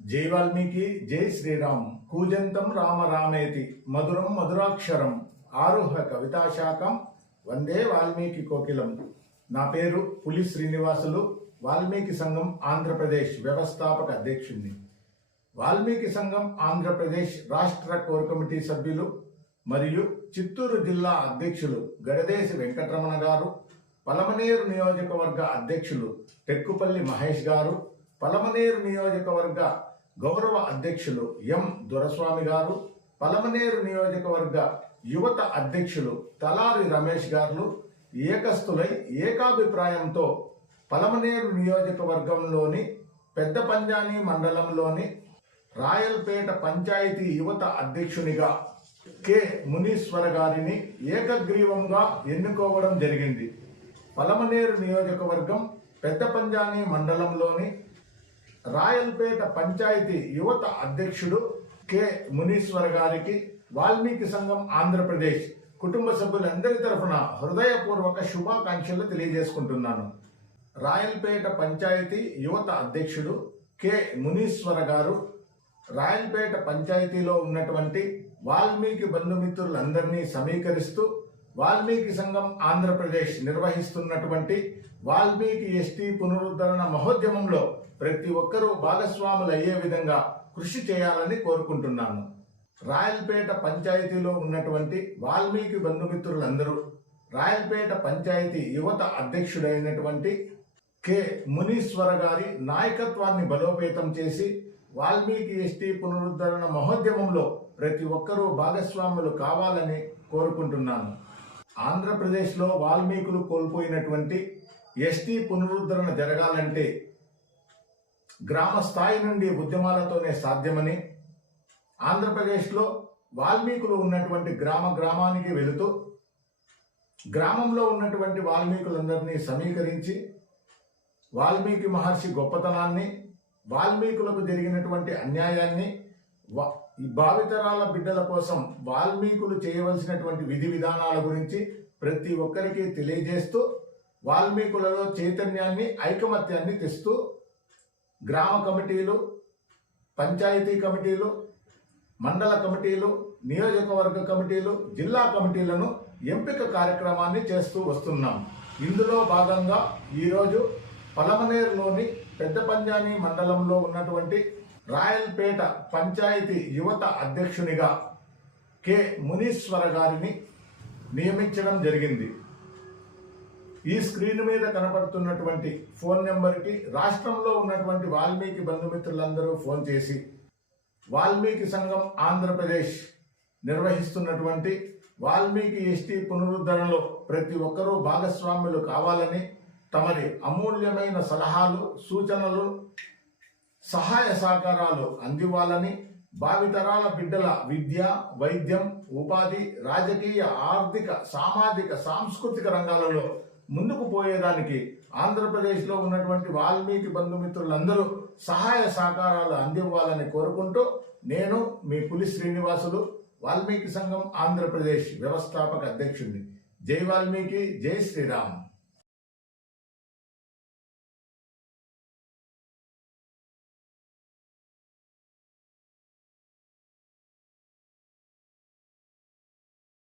జై వాల్మీకి జై శ్రీరామ్. కూజంతం రామ రామేతి. మధురం మధురాక్షరం. ఆరుహ కవితాశాఖం వందే వాల్మీకి కోకిలం. నా పేరు పులి శ్రీనివాసులు. వాల్మీకి సంఘం ఆంధ్రప్రదేశ్ వ్యవస్థాపక అధ్యక్షుడిని వాల్మీకి సంఘం ఆంధ్రప్రదేశ్ రాష్ట్ర కోర్ కమిటీ సభ్యులు మరియు చిత్తూరు జిల్లా అధ్యక్షులు గడదేశి వెంకటరమణ గారు పలమనేరు నియోజకవర్గ అధ్యక్షులు టెక్కుపల్లి మహేష్ గారు పలమనేరు నియోజకవర్గ గౌరవ అధ్యక్షులు ఎం. దొరస్వామి గారు పలమనేరు నియోజకవర్గ యువత అధ్యక్షులు తలారి రమేష్ గారు ఏకస్తులై ఏకాభిప్రాయంతో పలమనేరు నియోజకవర్గంలోని పెద్ద పంజాని మండలంలోని రాయల్పేట పంచాయతీ యువత అధ్యక్షునిగా కె. మునీశ్వర గారిని ఏకగ్రీవంగా ఎన్నుకోవడం జరిగింది. పలమనేరు నియోజకవర్గం పెద్ద పంజాని మండలంలోని రాయల్పేట పంచాయతీ యువత అధ్యక్షుడు కె. మునీశ్వర గారికి వాల్మీకి సంఘం ఆంధ్రప్రదేశ్ కుటుంబ సభ్యులందరి తరఫున హృదయపూర్వక శుభాకాంక్షలు తెలియజేసుకుంటున్నాను. రాయల్పేట పంచాయతీ యువత అధ్యక్షుడు కె. మునీశ్వర గారు రాయల్పేట పంచాయతీలో ఉన్నటువంటి వాల్మీకి బంధుమిత్రులందరినీ సమీకరిస్తూ వాల్మీకి సంఘం ఆంధ్రప్రదేశ్ నిర్వహిస్తున్నటువంటి వాల్మీకి ఎస్టీ పునరుద్ధరణ మహోద్యమంలో ప్రతి ఒక్కరూ భాగస్వాములు అయ్యే విధంగా కృషి చేయాలని కోరుకుంటున్నాను. రాయల్పేట పంచాయతీలో ఉన్నటువంటి వాల్మీకి బంధుమిత్రులందరూ రాయల్పేట పంచాయతీ యువత అధ్యక్షుడైనటువంటి కె. మునీశ్వర గారి నాయకత్వాన్ని బలోపేతం చేసి వాల్మీకి ఎస్టీ పునరుద్ధరణ మహోద్యమంలో ప్రతి ఒక్కరూ భాగస్వాములు కావాలని కోరుకుంటున్నాను. ఆంధ్రప్రదేశ్లో వాల్మీకులు కోల్పోయినటువంటి ఎస్టీ పునరుద్ధరణ జరగాలంటే గ్రామ స్థాయి నుండి ఉద్యమాలతోనే సాధ్యమని ఆంధ్రప్రదేశ్లో వాల్మీకులు ఉన్నటువంటి గ్రామ గ్రామానికి వెళుతూ గ్రామంలో ఉన్నటువంటి వాల్మీకులందరినీ సమీకరించి వాల్మీకి మహర్షి గొప్పతనాన్ని వాల్మీకులకు జరిగినటువంటి అన్యాయాన్ని వా- ఈ భావితరాల బిడ్డల కోసం వాల్మీకులు చేయవలసినటువంటి విధి విధానాల గురించి ప్రతి ఒక్కరికి తెలియజేస్తూ వాల్మీకులలో చైతన్యాన్ని ఐకమత్యాన్ని తెస్తూ గ్రామ కమిటీలు పంచాయతీ కమిటీలు మండల కమిటీలు నియోజకవర్గ కమిటీలు జిల్లా కమిటీలను ఎంపిక కార్యక్రమాన్ని చేస్తూ వస్తున్నాం. ఇందులో భాగంగా ఈరోజు పలమనేరులోని పెద్ద పంజాని మండలంలో ఉన్నటువంటి రాయల్పేట పంచాయతీ యువత అధ్యక్షునిగా కె మునీశ్వర గారిని నియమించడం జరిగింది. ఈ స్క్రీన్ మీద కనపడుతున్నటువంటి ఫోన్ నెంబర్కి రాష్ట్రంలో ఉన్నటువంటి వాల్మీకి బంధుమిత్రులందరూ ఫోన్ చేసి వాల్మీకి సంఘం ఆంధ్రప్రదేశ్ నిర్వహిస్తున్నటువంటి వాల్మీకి ఎస్టీ పునరుద్ధరణలో ప్రతి ఒక్కరూ భాగస్వాములు కావాలని తమరి అమూల్యమైన సలహాలు సూచనలు సహాయ సహకారాలు అందివ్వాలని భావితరాల బిడ్డల విద్య వైద్యం ఉపాధి రాజకీయ ఆర్థిక సామాజిక సాంస్కృతిక రంగాలలో ముందుకు పోయేదానికి ఆంధ్రప్రదేశ్లో ఉన్నటువంటి వాల్మీకి బంధుమిత్రులందరూ సహాయ సహకారాలు అందివ్వాలని కోరుకుంటూ నేను మీ పులి శ్రీనివాసులు వాల్మీకి సంఘం ఆంధ్రప్రదేశ్ వ్యవస్థాపక అధ్యక్షుడిని. జై వాల్మీకి జై శ్రీరామ్.